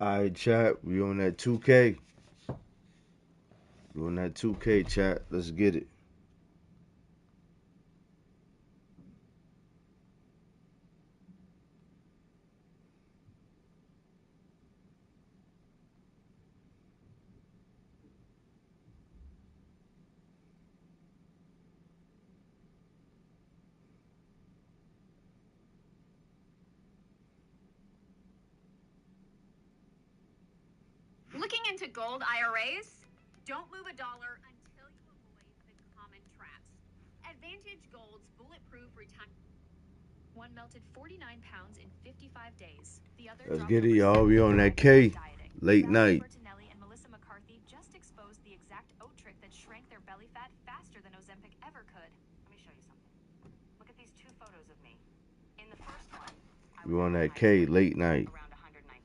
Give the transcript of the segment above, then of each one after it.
Alright, chat. We on that 2K. We on that 2K, chat. Let's get it. Looking into gold IRAs? Don't move a dollar until you avoid the common traps. Advantage Gold's bulletproof retirement. One melted 49 pounds in 55 days. The other Let's dropped get it, over y'all. We 70 on that pounds K. while dieting. Late Valerie night. Bertinelli and Melissa McCarthy just exposed the exact oat trick that shrank their belly fat faster than Ozempic ever could. Let me show you something. Look at these two photos of me. In the first one, We on that K. Late night. around 190.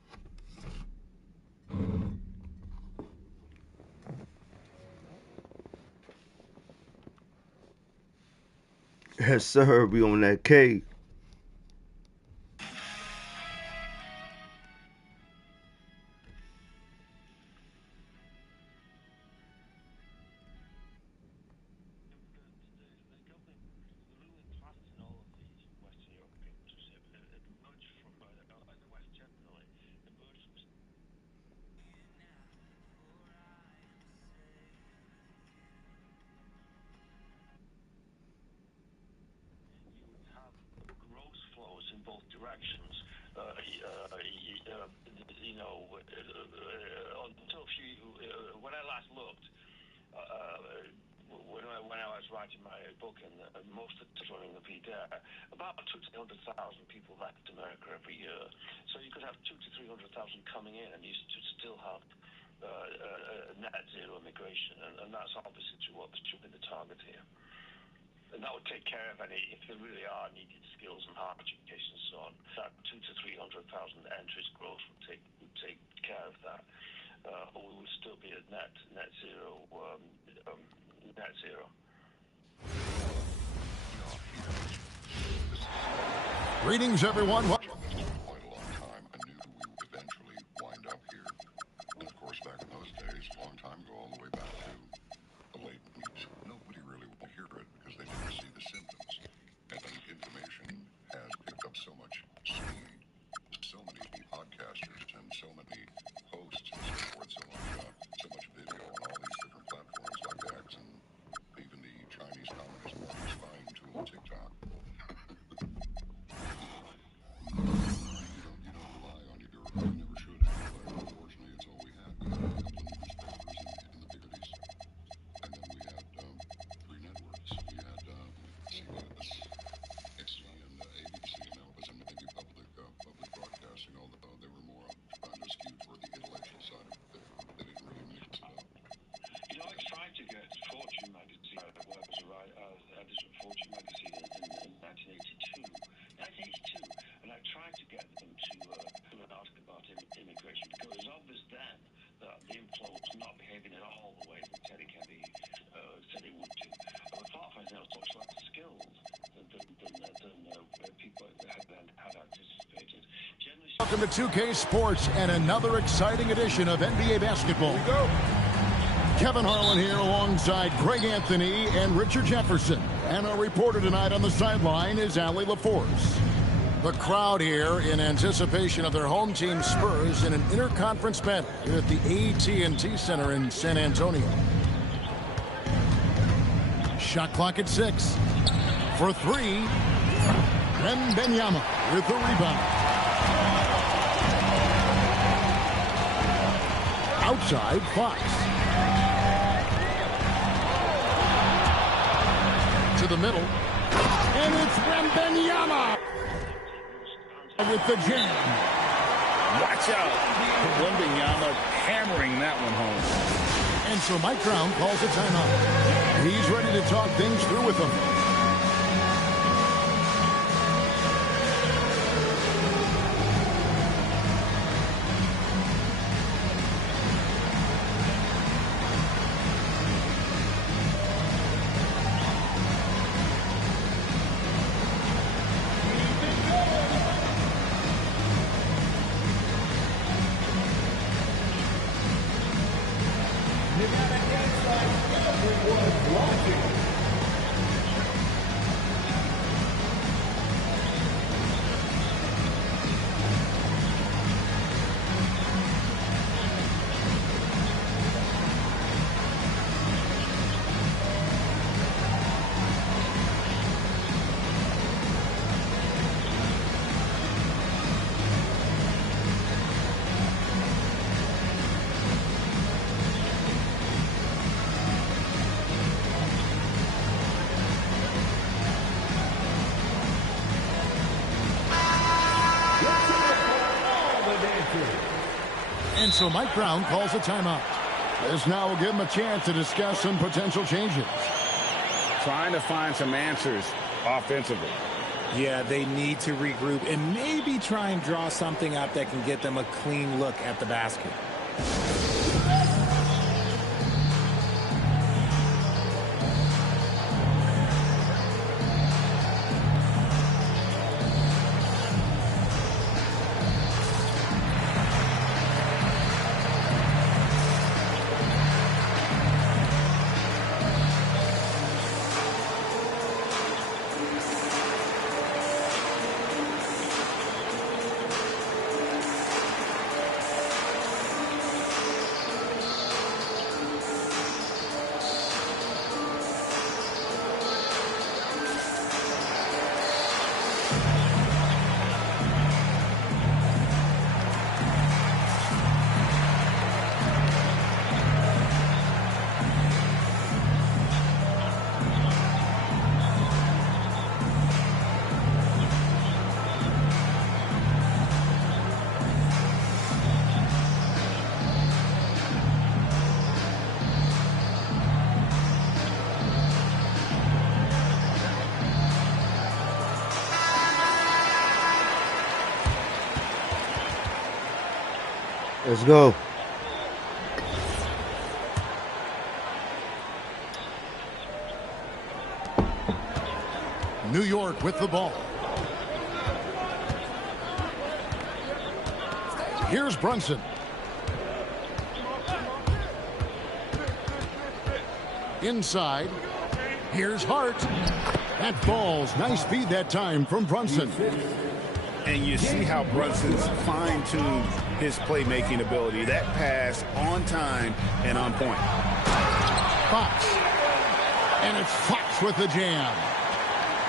Yes, sir. We on that K. In both directions, until when I last looked, when I was writing my book, and most of the running the VDAR, about 200,000 people left America every year. So you could have 200,000 to 300,000 coming in, and you still have net zero immigration, and that's obviously what should be the target here. And that would take care of any, if there really are needed skills and hard education and so on. That 200,000 to 300,000 entries growth would take care of that. But we would still be at net zero. Greetings, everyone. Quite a long time. I knew we would eventually wind up here. And of course, back in those days, a long time ago, all the way back to the late 80s, nobody really would hear it because they didn't see the symptoms. And information has picked up so much speed, so many podcasters and so many hosts and so forth, so much video on all these different platforms like X and even the Chinese Communist Party spying tool TikTok. You don't rely on your, you never should have, but unfortunately it's all we had. We had a couple of newspapers in the big cities, and then we had three networks. We had CBS, XG, and ABC, and that was maybe public broadcasting, although they were more trying to skew toward the intellectual side of it. They didn't really mix it up. I tried to get Fortune magazine, where I was a editor of Fortune magazine in 1982. 1982, and I tried to get them to do an article about immigration, because it was obvious then that the inflow was not behaving at all the way that Teddy Kennedy said it would do. Apart from anything else, much less skilled than people had anticipated. Welcome to 2K Sports and another exciting edition of NBA basketball. Here we go. Kevin Harlan here alongside Greg Anthony and Richard Jefferson. And our reporter tonight on the sideline is Allie LaForce. The crowd here in anticipation of their home team Spurs in an interconference battle here at the AT&T Center in San Antonio. Shot clock at 6. For 3, Wembanyama with the rebound. Outside, Fox. To the middle. And it's Wembanyama with the jam. Watch out. Wembanyama hammering that one home. And so Mike Brown calls a timeout. He's ready to talk things through with them. And so Mike Brown calls a timeout. This now will give him a chance to discuss some potential changes. Trying to find some answers offensively. Yeah, they need to regroup and maybe try and draw something up that can get them a clean look at the basket. Let's go. New York with the ball. Here's Brunson. Inside. Here's Hart. That falls. Nice feed that time from Brunson. And you see how Brunson's fine-tuned his playmaking ability. That pass on time and on point. Fox. And it's Fox with the jam.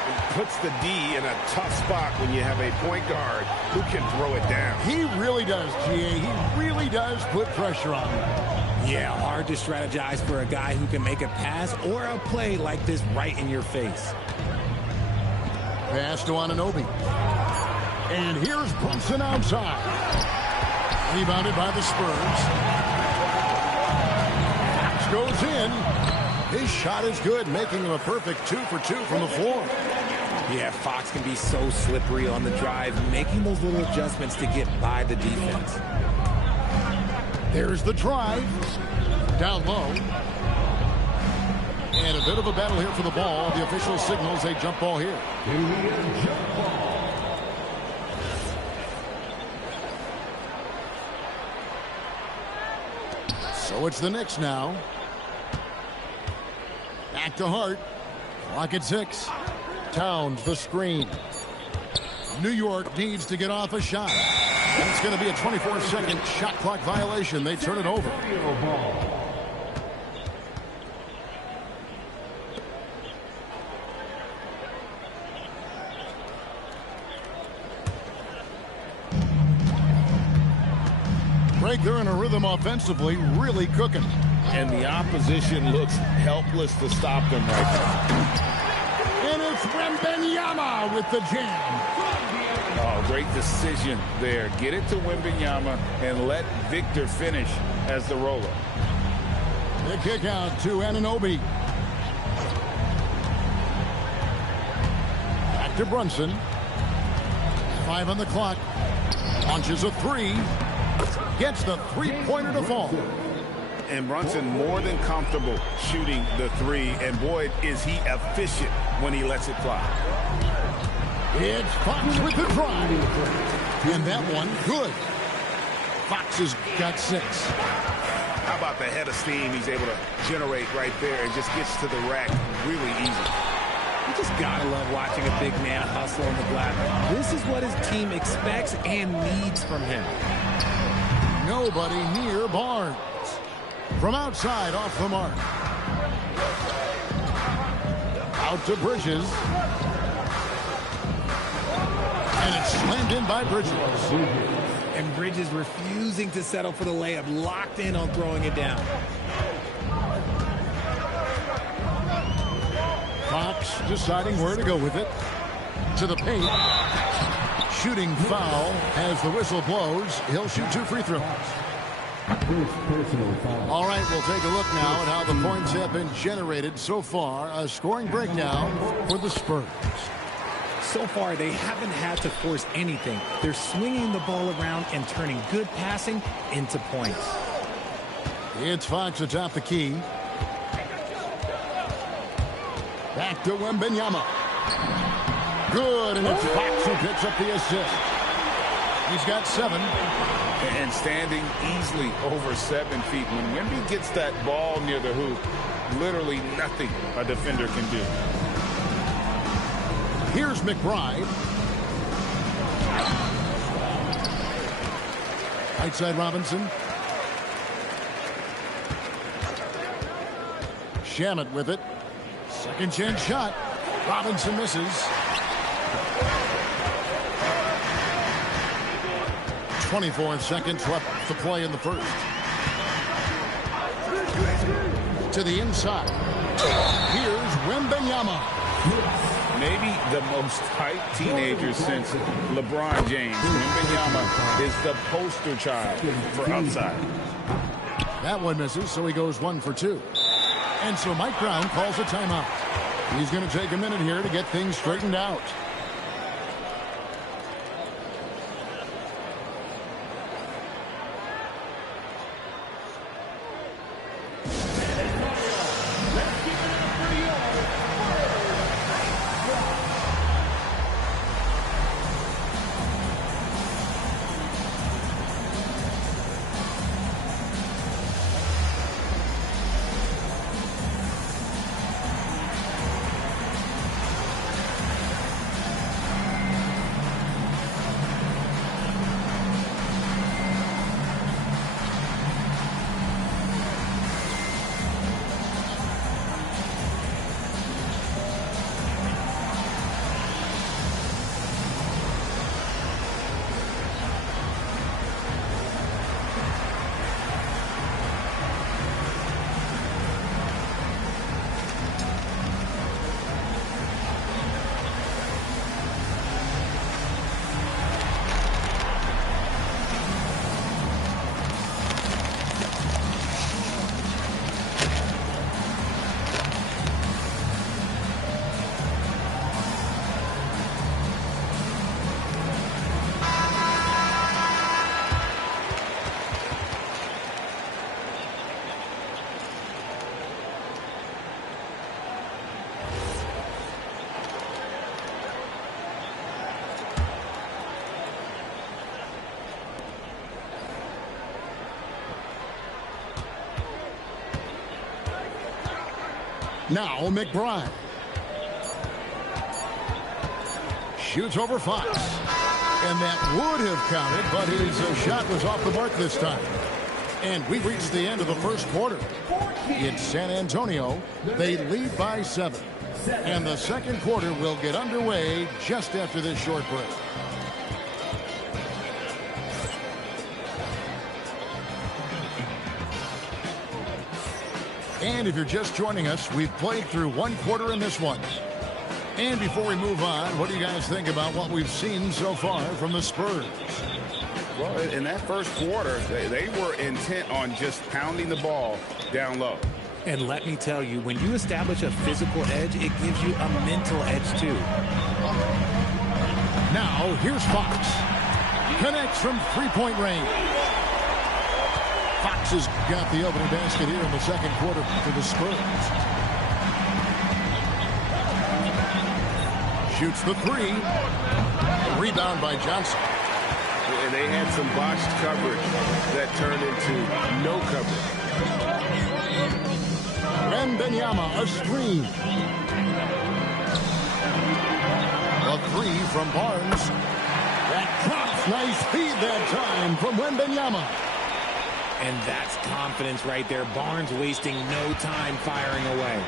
It puts the D in a tough spot when you have a point guard who can throw it down. He really does, G.A. He really does put pressure on him. Yeah, hard to strategize for a guy who can make a pass or a play like this right in your face. Pass to Anunoby. And here's Brunson outside. Rebounded by the Spurs. Fox goes in. His shot is good, making him a perfect 2 for 2 from the floor. Yeah, Fox can be so slippery on the drive, making those little adjustments to get by the defense. There's the drive. Down low. And a bit of a battle here for the ball. The official signals a jump ball here. So it's the Knicks now. Back to Hart. Clock at 6. Towns the screen. New York needs to get off a shot. That's going to be a 24-second shot clock violation. They turn it over. Greg, they're in a rhythm offensively, really cooking. And the opposition looks helpless to stop them right now. And it's Wembanyama with the jam. Oh, great decision there. Get it to Wembanyama and let Victor finish as the roller. The kick out to Anunoby. Back to Brunson. 5 on the clock. Launches a 3. Gets the three-pointer to fall. And Brunson more than comfortable shooting the 3. And boy, is he efficient when he lets it fly. It's Fox with the drive. And that one, good. Fox has got 6. How about the head of steam he's able to generate right there and just gets to the rack really easy. You just gotta love watching a big man hustle on the glass. This is what his team expects and needs from him. Nobody near Barnes. From outside, off the mark. Out to Bridges. And it's slammed in by Bridges. And Bridges refusing to settle for the layup, locked in on throwing it down. Fox deciding where to go with it. To the paint. Shooting foul as the whistle blows. He'll shoot 2 free throws. All right, we'll take a look now at how the points have been generated so far. A scoring breakdown for the Spurs. So far, they haven't had to force anything. They're swinging the ball around and turning good passing into points. It's Fox atop the key. Back to Wembanyama. Good, and it's Fox who picks up the assist. He's got 7. And standing easily over 7 feet. When Wemby gets that ball near the hoop, literally nothing a defender can do. Here's McBride. Right side Robinson. Shamet with it. Second chance shot. Robinson misses. 24 seconds left to play in the first. To the inside. Here's Wembanyama. Maybe the most hyped teenager since LeBron James. Wembanyama is the poster child for outside. That one misses, so he goes 1 for 2. And so Mike Brown calls a timeout. He's going to take a minute here to get things straightened out. Now McBride. Shoots over Fox. And that would have counted, but his shot was off the mark this time. And we've reached the end of the first quarter. In San Antonio, they lead by 7. And the second quarter will get underway just after this short break. And if you're just joining us, we've played through 1 quarter in this one. And before we move on, what do you guys think about what we've seen so far from the Spurs? Well, in that first quarter, they were intent on just pounding the ball down low. And let me tell you, when you establish a physical edge, it gives you a mental edge too. Now, here's Fox. Connects from three-point range. Fox has got the opening basket here in the second quarter for the Spurs. Shoots the 3. Rebound by Johnson. And they had some botched coverage that turned into no coverage. Wembanyama, a screen. A 3 from Barnes. That drops. Nice feed that time from Wembanyama. And that's confidence right there. Barnes wasting no time firing away.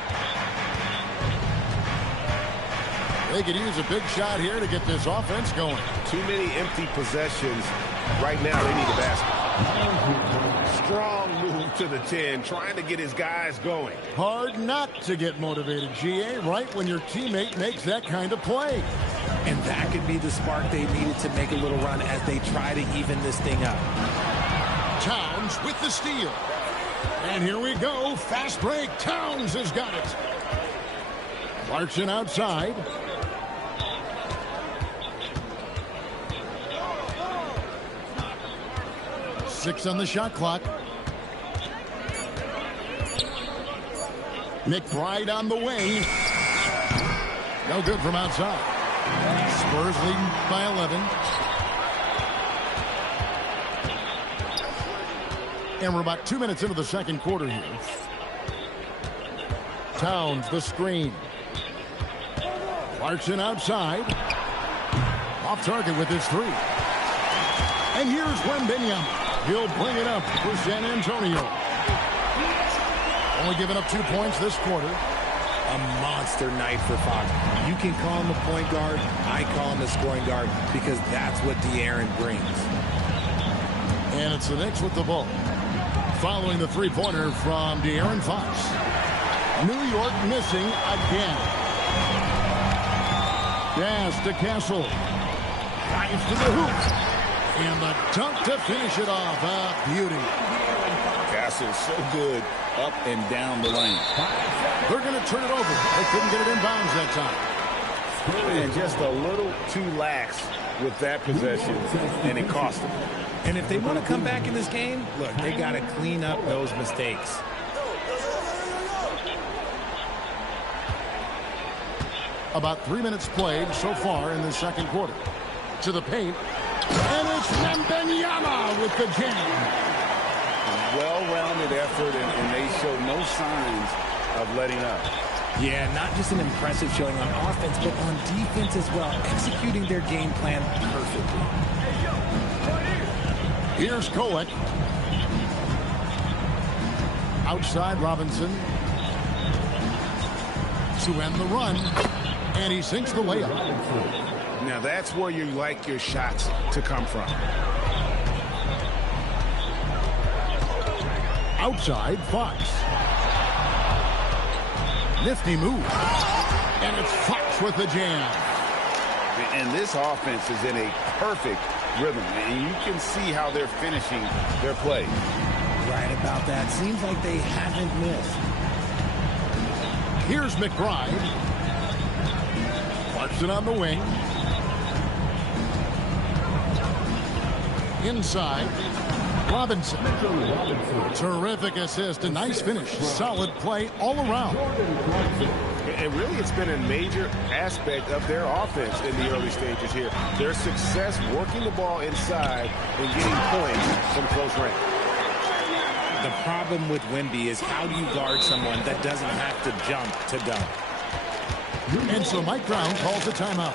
They could use a big shot here to get this offense going. Too many empty possessions. Right now, they need a basket. Strong move to the 10, trying to get his guys going. Hard not to get motivated, GA, right when your teammate makes that kind of play. And that could be the spark they needed to make a little run as they try to even this thing up. Towns with the steal. And here we go. Fast break. Towns has got it. Clarkson outside. Six on the shot clock. McBride on the way. No good from outside. Spurs leading by 11. And we're about 2 minutes into the second quarter here. Towns, the screen. Clarkson outside. Off target with his three. And here's Wembanyama. He'll bring it up for San Antonio. Only giving up 2 points this quarter. A monster night for Fox. You can call him a point guard. I call him a scoring guard because that's what De'Aaron brings. And it's the Knicks with the ball. Following the three-pointer from De'Aaron Fox. New York missing again. Pass to Castle. Drives to the hoop. And the dunk to finish it off. A beauty. Castle so good up and down the lane. They're going to turn it over. They couldn't get it in bounds that time. And just a little too lax with that possession, and it cost them. And if they want to come back in this game, look, they got to clean up those mistakes. About 3 minutes played so far in the second quarter. To the paint. And it's Wembanyama with the jam. Well-rounded effort, and they show no signs of letting up. Yeah, not just an impressive showing on offense, but on defense as well, executing their game plan perfectly. Here's Kolek. Outside Robinson. To end the run. And he sinks the layup. Now that's where you like your shots to come from. Outside Fox. Nifty move. And it's Fox with the jam. And this offense is in a perfect rhythm, and you can see how they're finishing their play. Right about that. Seems like they haven't missed. Here's McBride. Clarkson on the wing. Inside. Robinson. Terrific assist. A nice finish. Solid play all around. And really, it's been a major aspect of their offense in the early stages here. Their success working the ball inside and getting points from close range. The problem with Wemby is how do you guard someone that doesn't have to jump to dunk? And so Mike Brown calls a timeout.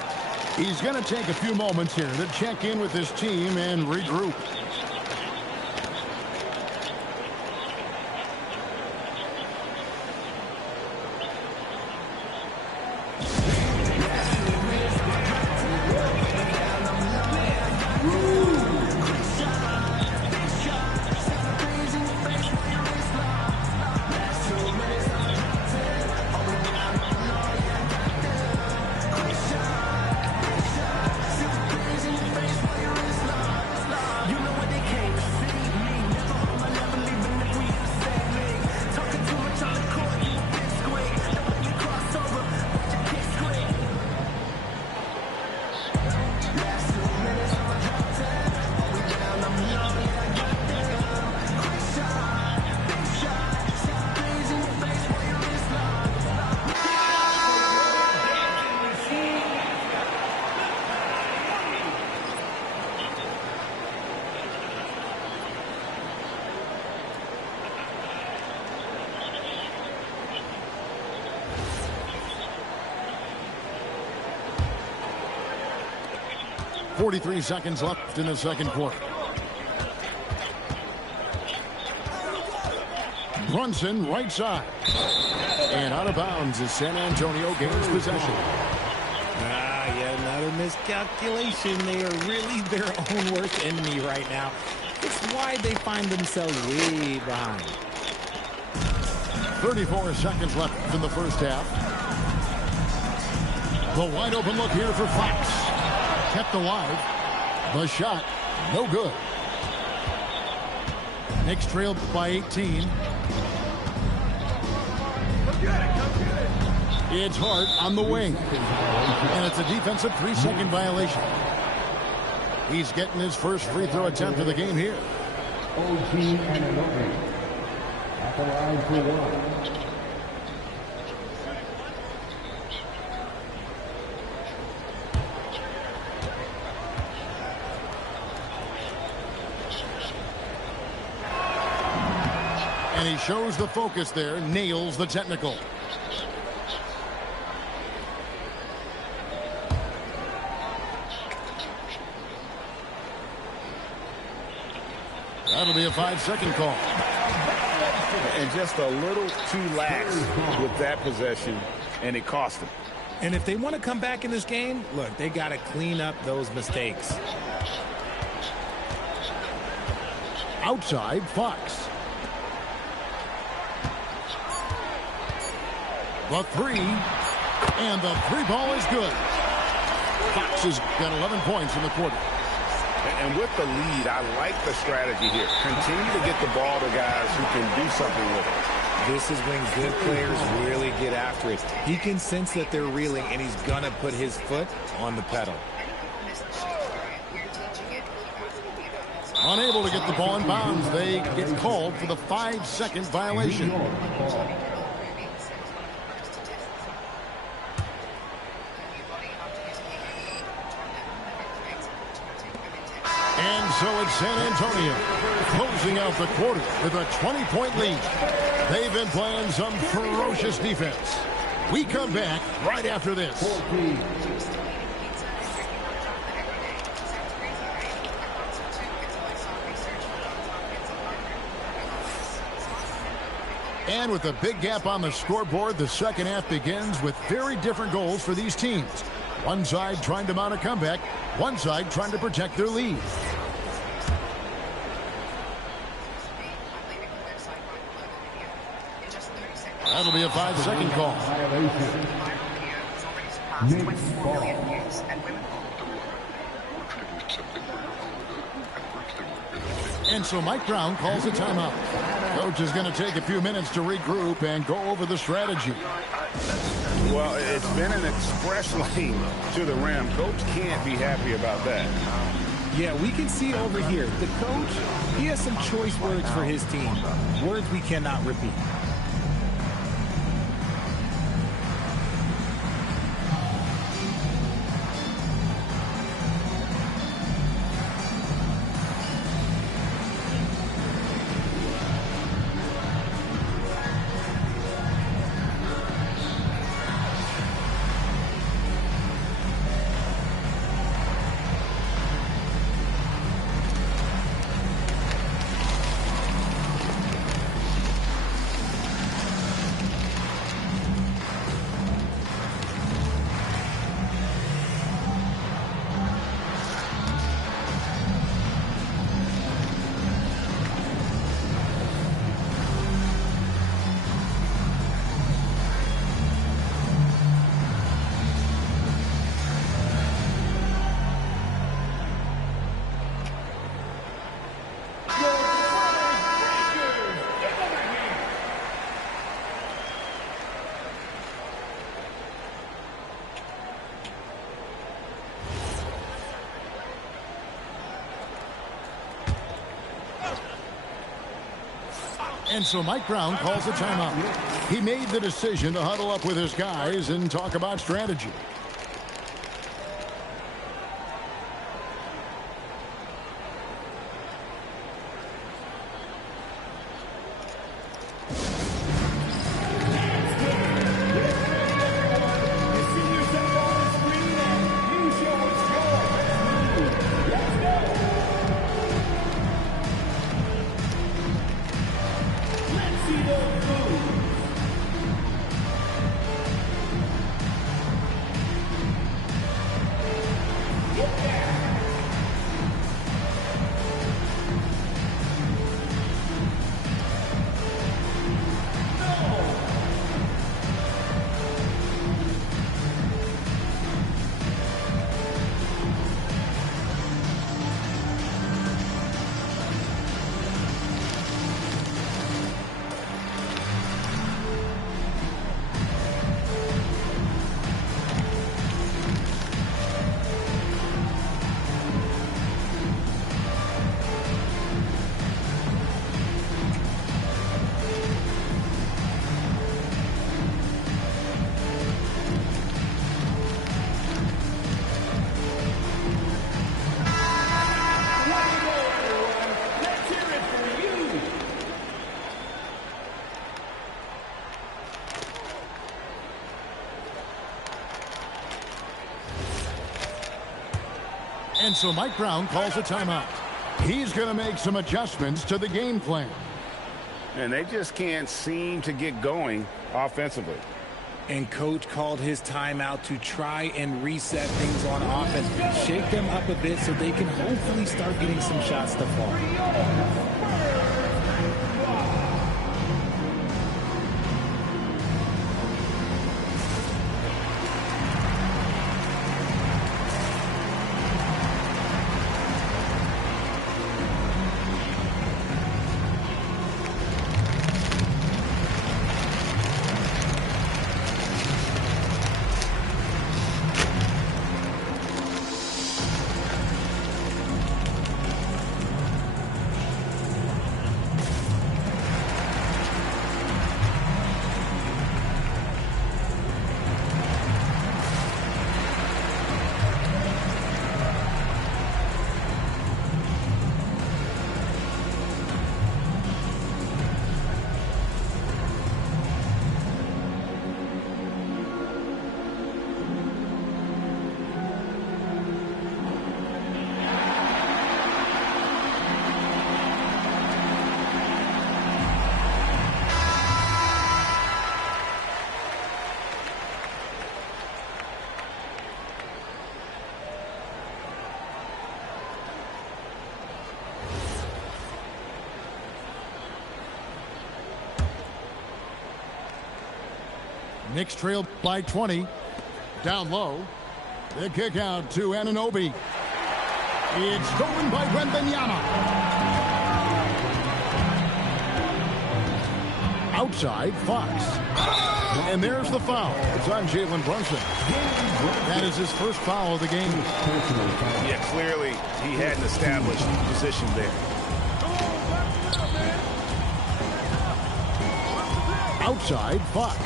He's going to take a few moments here to check in with his team and regroup. .43 seconds left in the second quarter. Brunson right side. And out of bounds as San Antonio gains possession. Yet another miscalculation. They are really their own worst enemy right now. It's why they find themselves way behind. 34 seconds left in the first half. The wide open look here for Fox. Kept alive. The shot, no good. Knicks trailed by 18. It's Hart on the wing. And it's a defensive 3-second violation. He's getting his first free throw attempt of the game here. OG Anunoby at the line for one. And he shows the focus there, nails the technical. That'll be a 5-second call. And just a little too lax with that possession, and it cost him. And if they want to come back in this game, look, they got to clean up those mistakes. Outside, Fox. The three, and the three ball is good. Fox has got 11 points in the quarter. And with the lead, I like the strategy here. Continue to get the ball to guys who can do something with it. This is when good players really get after it. He can sense that they're reeling, and he's going to put his foot on the pedal. Unable to get the ball in bounds, they get called for the 5-second violation. And so it's San Antonio closing out the quarter with a 20-point lead. They've been playing some ferocious defense. We come back right after this. And with a big gap on the scoreboard, the second half begins with very different goals for these teams. One side trying to mount a comeback, one side trying to protect their lead. That'll be a 5-second call. And so Mike Brown calls a timeout. Coach is going to take a few minutes to regroup and go over the strategy. Well, it's been an express lane to the rim. Coach can't be happy about that. Yeah, we can see over here, the coach, he has some choice words for his team. Words we cannot repeat. And so Mike Brown calls a timeout. He made the decision to huddle up with his guys and talk about strategy. And so Mike Brown calls a timeout. He's going to make some adjustments to the game plan. And they just can't seem to get going offensively. And coach called his timeout to try and reset things on offense. Shake them up a bit so they can hopefully start getting some shots to fall. Knicks trail by 20. Down low. The kick out to Anunoby. It's stolen by Wembanyama. Outside, Fox. And there's the foul. It's on Jalen Brunson. That is his first foul of the game. Yeah, clearly he hadn't established position there. Outside, Fox.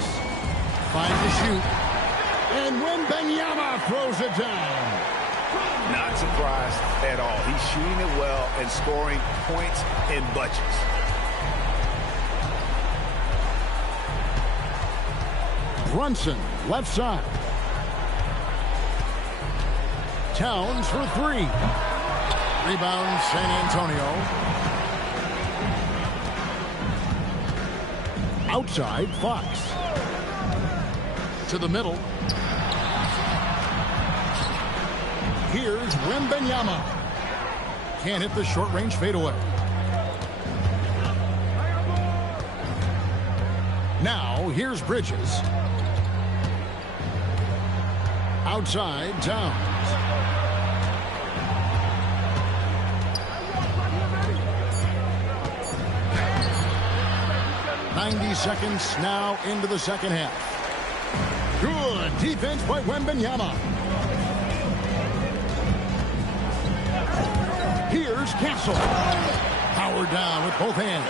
Finds the shoot. And Wembanyama throws it down. Not surprised at all. He's shooting it well and scoring points in bunches. Brunson, left side. Towns for three. Rebound, San Antonio. Outside, Fox. To the middle. Here's Wembanyama. Can't hit the short-range fadeaway. Now, here's Bridges. Outside, Towns. .90 seconds now into the second half. Good defense by Wembanyama. Here's Castle. Powered down with both hands.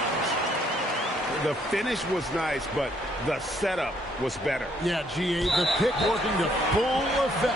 The finish was nice, but the setup was better. Yeah, G8, the pick working to full effect.